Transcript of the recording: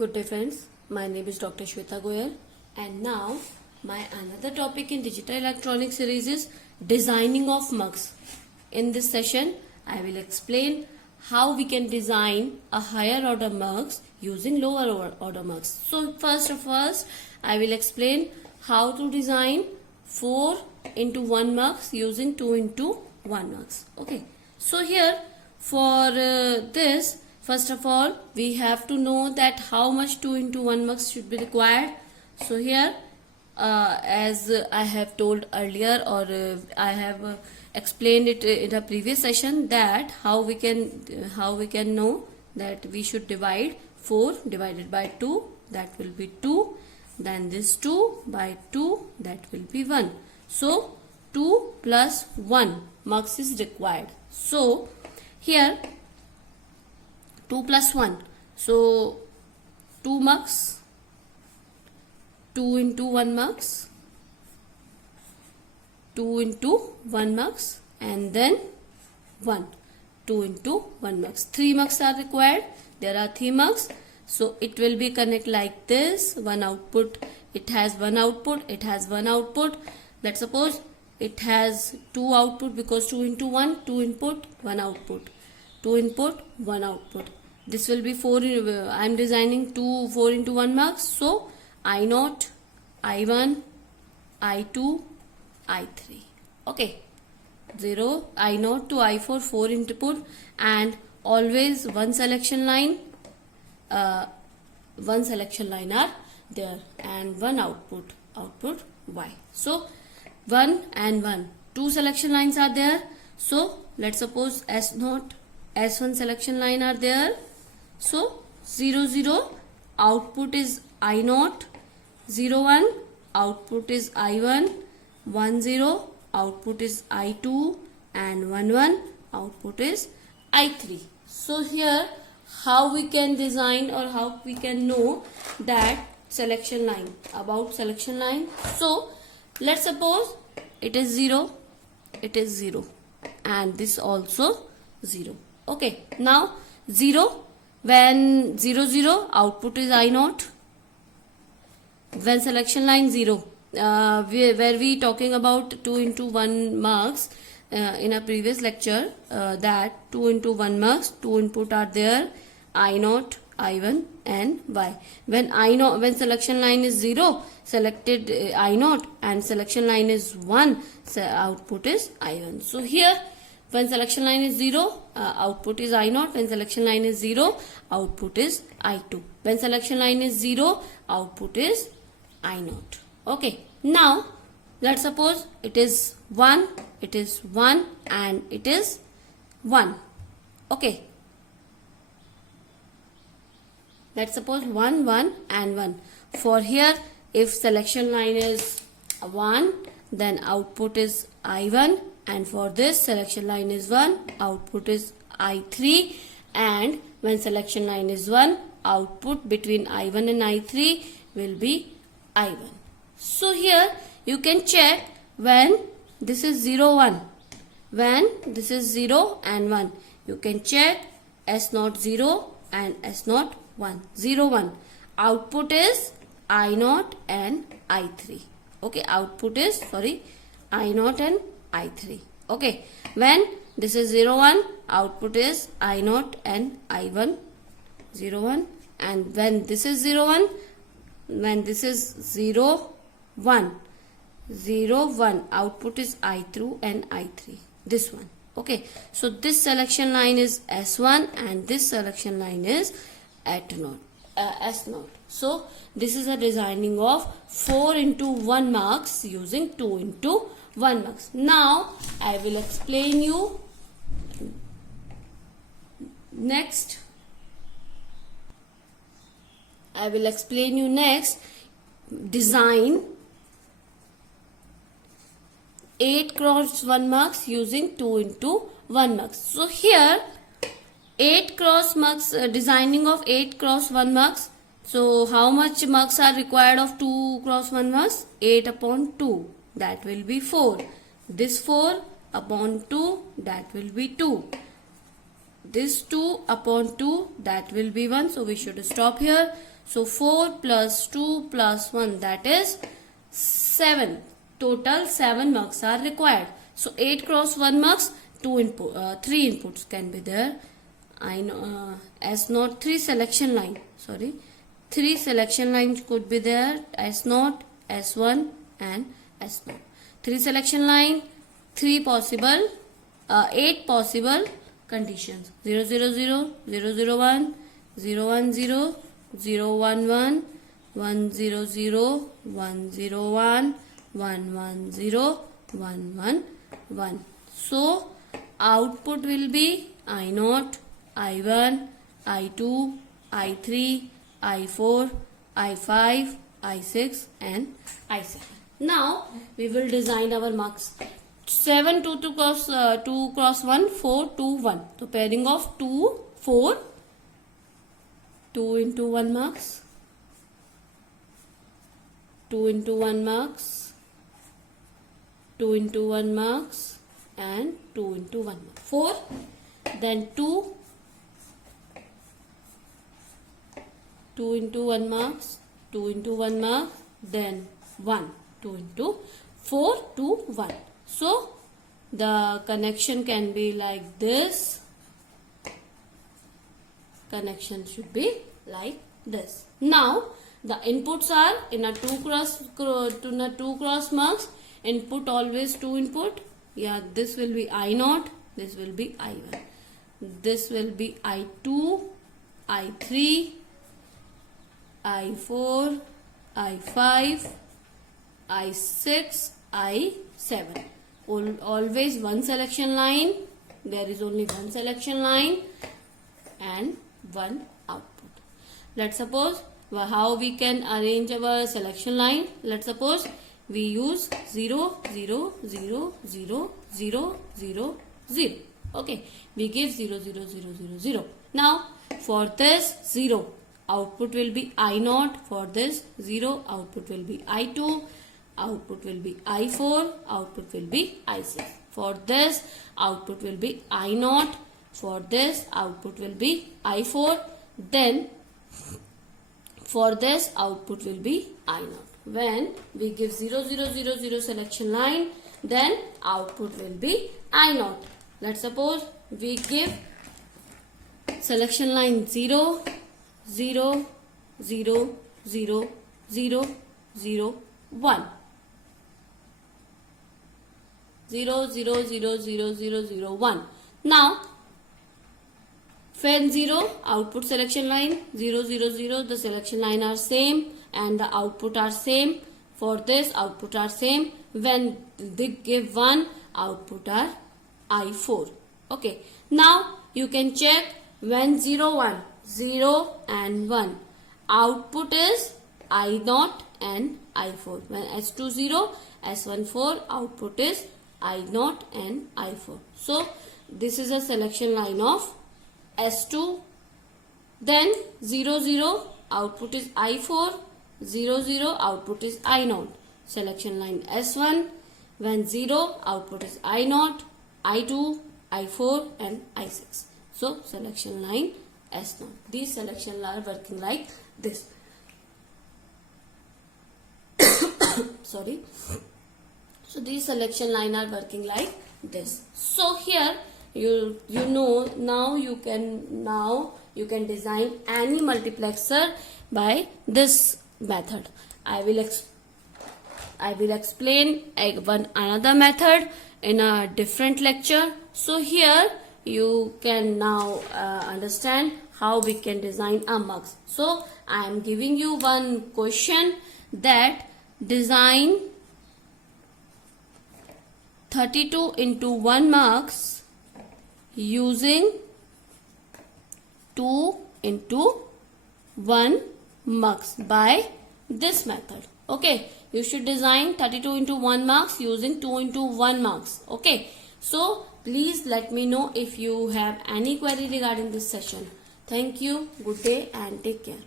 good day friends. My name is Dr. Shweta Goyal and now my another topic in digital electronics series is designing of mugs. In this session, I will explain how we can design a higher order mugs using lower order mugs. So first of all, I will explain how to design 4x1 mugs using 2x1 mugs. Okay. So here for this, first of all, we have to know that how much 2x1 mugs should be required. So here, as I have told earlier, or I have explained it in a previous session, that how we can know that we should divide 4 divided by 2, that will be 2. Then this 2 by 2, that will be 1. So 2 plus 1 mugs is required. So here 2 plus 1. So 2 mugs, 2 into 1 mugs, 2 into 1 mugs, and then 1. 2 into 1 mugs. 3 mugs are required. There are 3 mugs. So it will be connect like this. One output. It has one output. It has one output. Let's suppose it has 2 output because 2 into 1, 2 input, 1 output. 2 input, 1 output. This will be 4. I am designing 4 into 1 mugs. So I0, I1, I2, I3. Okay. 0, I0 to I4, 4 input, and always one selection line are there, and one output Y. So 1 and 1, 2 selection lines are there. So let's suppose S0, S1 selection line are there. So 0, 0 output is I0, 0, 1 output is I1, 1, 0 output is I2, and 1, 1 output is I3. So here how we can design or how we can know that selection line, about selection line. So let's suppose it is 0, it is 0, and this also 0. Okay, now 0, when 0, 0 output is I0. When selection line 0, where we talking about 2 into 1 mugs in a previous lecture, that 2 into 1 mugs, 2 input are there, I0, I1 and Y. When selection line is 0, selected I0, and selection line is 1, so output is I1. So here when selection line is 0, output is I0. When selection line is 0, output is I2. When selection line is 0, output is I0. Okay. Now let's suppose it is 1, it is 1, and it is 1. Okay. Let's suppose 1, 1 and 1. For here, if selection line is 1, then output is I1, and for this selection line is 1, output is I3, and when selection line is 1, output between I1 and I3 will be I1. So here you can check when this is 0, 1. When this is 0 and 1, you can check S0 0 and S0 1. 0, 1. Output is I0 and I3. Okay, output is, I0 and I3. Okay, when this is 0, 1, output is I0 and I1. 0, 1. And when this is 0, 1, when this is 0, 1, 0, 1, output is I2 and I3. This one. Okay, so this selection line is S1 and this selection line is S0. So this is a designing of 4 into 1 mugs using 2 into 1 mugs. Now I will explain you next. Design 8x1 mugs using 2 into 1 mugs. So here 8x mugs, designing of 8x1 mugs. So how much mugs are required of 2x1 mugs? 8 upon 2, that will be 4. This 4 upon 2, that will be 2. This 2 upon 2, that will be 1. So we should stop here. So 4 plus 2 plus 1, that is 7. Total 7 marks are required. So 8 cross 1 marks, 3 inputs can be there. I know S0 3 selection line. Sorry, 3 selection lines could be there. S0, S1 and S0. 3 selection line, 8 possible conditions. 0 0 0, 0 0 1, 0 1 0, 0 1 1, 1 0 0, 1 0 1, 1 1 0, 1 1 1. So output will be I0, I1, I2, I3, I4, I5, I6 and I7. Now we will design our marks. 7 2 cross 1, 4 2 1. So pairing of 2 4, 2 into 1 marks, 2 into 1 marks, 2 into 1 marks and 2 into 1 marks. 4, then 2 into 1 marks, 2 into 1 marks, then 1, 2 into 4 to 1. So the connection can be like this. Connection should be like this. Now the inputs are in a 2 cross marks. Input always 2 input. Yeah, this will be I0, this will be I1, this will be I2, I3, I4, I5, I6, I7. Always one selection line. There is only one selection line and one output. Let's suppose how we can arrange our selection line. Let's suppose we use 0 0 0 0 0 0 0. Okay, we give 0 0 0 0 0. Now for this 0, output will be I0. For this 0, output will be I2, output will be I4, output will be I6. For this, output will be I0. For this, output will be I4. Then for this, output will be I0. When we give 0 0 0 0 selection line, then output will be I0. Let's suppose we give selection line 0 0 0 0 0 0 1. 0 0 0 0 0 0 1. Now when 0, output selection line 0 0 0, the selection line are same and the output are same. For this, output are same. When they give 1, output are I4. Okay. Now you can check when 0 1, 0 and 1, output is I0 and I4. When S2 0, S1 4, output is I0 and I4. So this is a selection line of S2. Then 0 0, output is I4, 0 0, output is I0. Selection line S1. When 0, output is I0, I2, I4 and I6. So selection line S0. These selection lines are working like this. Sorry. So these selection line are working like this. So here you know now you can design any multiplexer by this method. I will explain another method in a different lecture. So here you can now understand how we can design a mux. So I am giving you one question, that design 32 into 1 mux using 2 into 1 mux by this method. Okay, you should design 32 into 1 mux using 2 into 1 mux. Okay, so please let me know if you have any query regarding this session. Thank you, good day and take care.